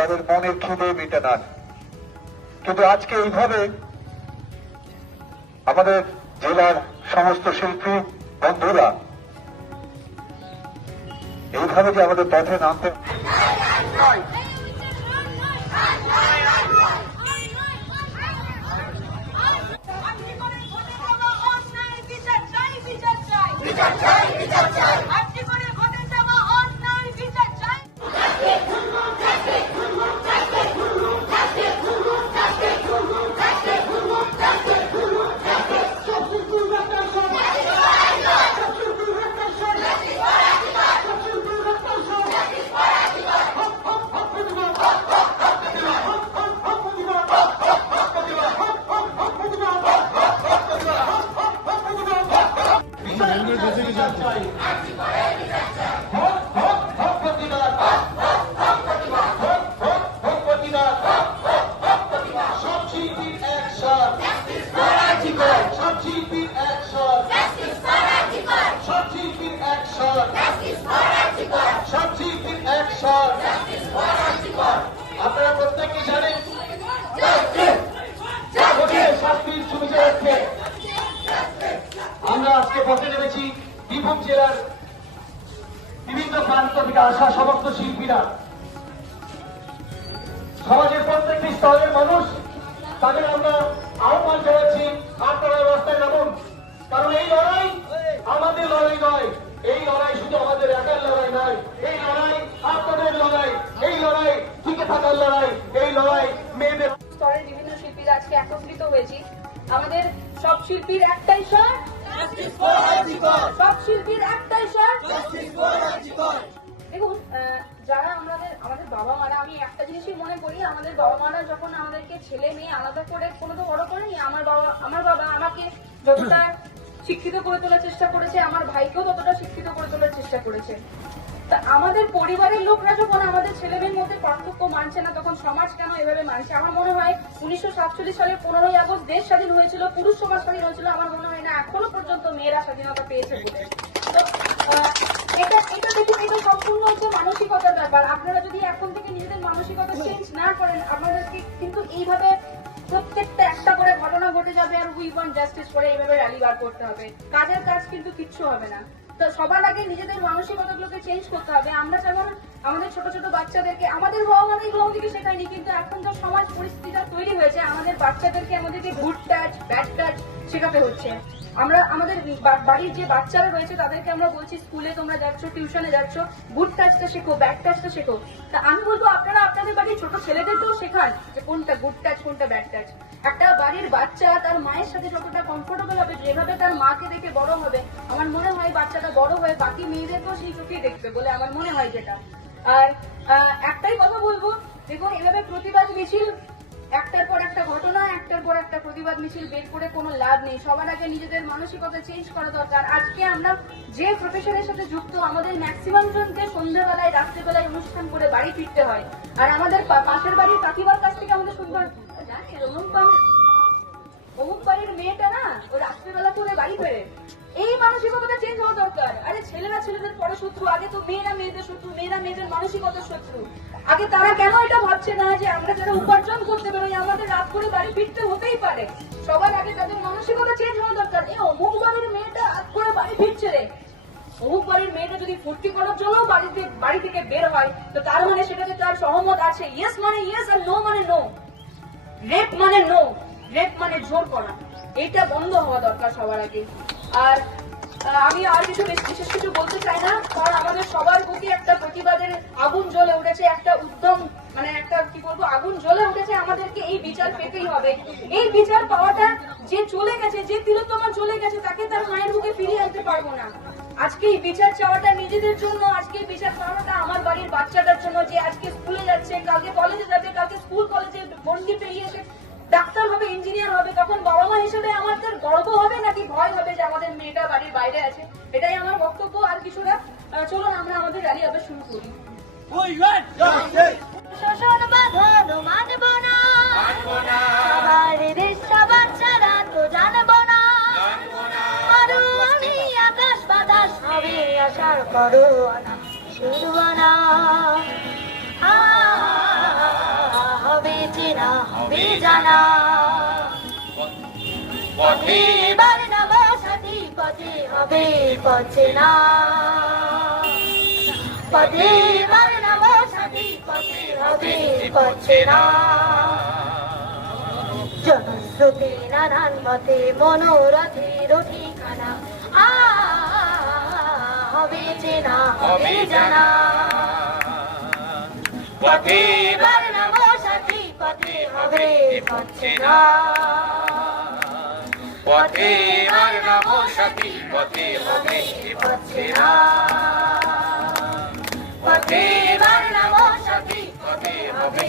তাদের মনের মিটে মেটানার কিন্তু আজকে এইভাবে আমাদের জেলার সমস্ত শিল্পী, বন্ধুরা, এইভাবে যে আমাদের পথে নামতে সব শিল্পীর একশন সব শিল্পীর একশন সব শিল্পীর একশন সব শিল্পীর একশন আপনারা প্রত্যেকে জানেন কঠিন শাস্তির সুবিধা রাখতে আমরা আজকে পথে নেমেছি বীরভূম জেলার বিভিন্ন প্রান্ত থেকে আসা সমস্ত শিল্পীরা, সমাজের প্রত্যেকটি স্তরের মানুষ, তাদের আমরা আহ্বান জানাচ্ছি, আপনারা রাস্তায় নামুন। কারণ এই লড়াই আমাদের লড়াই নয়, এই লড়াই শুধু আমাদের একার লড়াই নয়, এই লড়াই আপনাদের লড়াই, এই লড়াই টিকে থাকার লড়াই, এই লড়াই মেয়েদের স্তরের বিভিন্ন শিল্পীরা আজকে একত্রিত হয়েছি। আমাদের সব শিল্পীর একটাই স্বর যারা আমাদের আমাদের বাবা মারা আমি একটা জিনিসই মনে করি, আমাদের বাবা মারা যখন আমাদেরকে ছেলে মেয়ে আলাদা করে কোনো তো বড় করেনি, আমার বাবা আমার বাবা আমাকে যতটা শিক্ষিত করে তোলার চেষ্টা করেছে, আমার ভাইকেও ততটা আমাদের পরিবারের লোকরা যখন আমাদের ছেলে মেয়ের মধ্যে পার্থক্য মানছে না, তখন সমাজ কেন এভাবে মানছে? আমার মনে হয় উনিশশো সাতচল্লিশ সালের পনেরোই আগস্ট দেশ স্বাধীন হয়েছিল, পুরুষ সমাজ স্বাধীন হয়েছিল। আমার মনে হয় না, এখনও পর্যন্ত মেয়েরা স্বাধীনতা পেয়েছে বলে তো এটা এটা দেখুন এটা সম্পূর্ণ হচ্ছে মানসিকতার ব্যাপার। আপনারা যদি এখন থেকে নিজেদের মানসিকতা চেঞ্জ না করেন, আপনাদেরকে কিন্তু এইভাবে প্রত্যেকটা একটা করে ঘটনা ঘটে যাবে, আর উই ওয়ান্ট জাস্টিস করে এইভাবে র্যালি বার করতে হবে। কাজের কাজ কিন্তু কিচ্ছু হবে না। তো সবার আগে নিজেদের মানসিকতাগুলোকে চেঞ্জ করতে হবে। আমরা যেমন আমাদের ছোট ছোট বাচ্চাদেরকে, আমাদের বাবা মাদের বাবা থেকে শেখায়নি, কিন্তু এখন তো সমাজ পরিস্থিতিটা তৈরি হয়েছে। আমাদের বাচ্চাদেরকে আমাদেরকে গুড টাচ ব্যাড টাচ শেখাতে হচ্ছে। আমরা আমাদের বাড়ির যে বাচ্চারা রয়েছে, তাদেরকে আমরা বলছি, স্কুলে তোমরা যাচ্ছ, টিউশনে যাচ্ছ গুড টাচটা শেখো ব্যাড টাচটা শেখো। তা আমি বলব, আপনারা আপনাদের বাড়ির ছোট ছেলেদেরকেও শেখান যে কোনটা গুড টাচ কোনটা ব্যাড টাচ একটা বাড়ির বাচ্চা তার মায়ের সাথে যতটা কমফোর্টেবল হবে, যেভাবে তার মাকে দেখে বড় হবে, আমার মনে হয় বাচ্চাটা বড় হয়ে বাকি মেয়েদেরকেও সেই চোখেই দেখবে বলে আমার মনে হয় যেটা। আর একটাই কথা বলব, দেখুন, এভাবে প্রতিবাদ পর একটা ঘটনা, একটার পর একটা প্রতিবাদ মিছিল বের করে কোনো লাভ নেই। সবার আগে নিজেদের মানসিকতা চেঞ্জ করা দরকার। আজকে আমরা যে প্রফেশনের সাথে যুক্ত, আমাদের ম্যাক্সিমাম জনকে সন্ধ্যাবেলায়, রাত্রেবেলায় অনুষ্ঠান করে বাড়ি ফিরতে হয়। আর আমাদের পাশের বাড়ির কাকিমার কাছ থেকে আমাদের শুনতে হয় অমুক বাড়ির মেয়েটা না ও রাত্রিবেলা করে বাড়ি ফেরে। এই হওয়া দরকার। আরে ছেলেরা ছেলেদের পরে শত্রু, আগে তো মেয়েরা মেয়েদের শত্রু, মেয়েরা মেয়েদের মানসিকতার শত্রু। আগে তারা কেন এটা ভাবছে না যে আমরা যারা উপার্জন করতে বেরোই, আমাদের রাত করে বাড়ি ফিরতে হতেই পারে? সবার আগে তাদের মানসিকতা চেঞ্জ হওয়া দরকার। এ অমুক বাড়ির মেয়েটা রাত করে বাড়ি ফিরছে রে। অমুক বাড়ির মেয়েটা যদি ফুর্তি করার জন্য বাড়িতে, বাড়ি থেকে বের হয়, তো তার মানে সেটাতে তার সহমত আছে। ইয়েস মানে ইয়েস আর নো মানে নো রেপ মানে নো রেপ মানে জোর করা। এটা বন্ধ হওয়া দরকার সবার আগে। আর আমি আর কিছু বিশেষ কিছু বলতে চাই না, কারণ আমাদের সবার প্রতি একটা প্রতিবাদের আগুন জ্বলে উঠেছে, একটা উদ্যম মানে একটা, কি বলব, আগুন জ্বলে উঠেছে, আমাদেরকে এই বিচার পেতেই হবে। এই বিচার পাওয়াটা যে চলে গেছে, যে তিলোত্তমা চলে গেছে, তাকে তার মায়ের মুখে ফিরিয়ে আনতে পারব না। আজকে এই বিচার চাওয়াটা নিজেদের জন্য, আজকে এই বিচার পাওয়াটা আমার বাড়ির বাচ্চাটার জন্য, যে আজকে স্কুলে যাচ্ছে, কালকে কলেজে যাবে কালকে স্কুল কলেজে বন্ডি পেরিয়ে ডাক্তার হবে ইঞ্জিনিয়ার হবে তখন হিসেবে আমাদের গর্ব হবে নাকি ভয় হবে যে আমাদের মেয়েটা বাড়ির বাইরে আছে। এটাই আমার বক্তব্য। আর কিছুটা চলুন আমরা আমাদের র্যালি আবার শুরু করি। শোষণ বাঁধন মানব না। সবার দেশ সবার ছাড়া তো জানব না। করো আমি আকাশ বাতাস হবে আশার করো শুনব না। আ না হবে জানা। পথে। এবার নাম সাথী পথে হবে পথে না। পথে এবার নাম সাথী পথে হবে পথে না। জনশ্রুতি নানান মতে মনোরথের ঠিকানা আ হবে চেনা হবে জানা। পথে এবার নাম সাথী পথে হবে পথে না। পথে আর নাম সাথী পথে হবে পথে পথে এবার নাম সাথী পথে হবে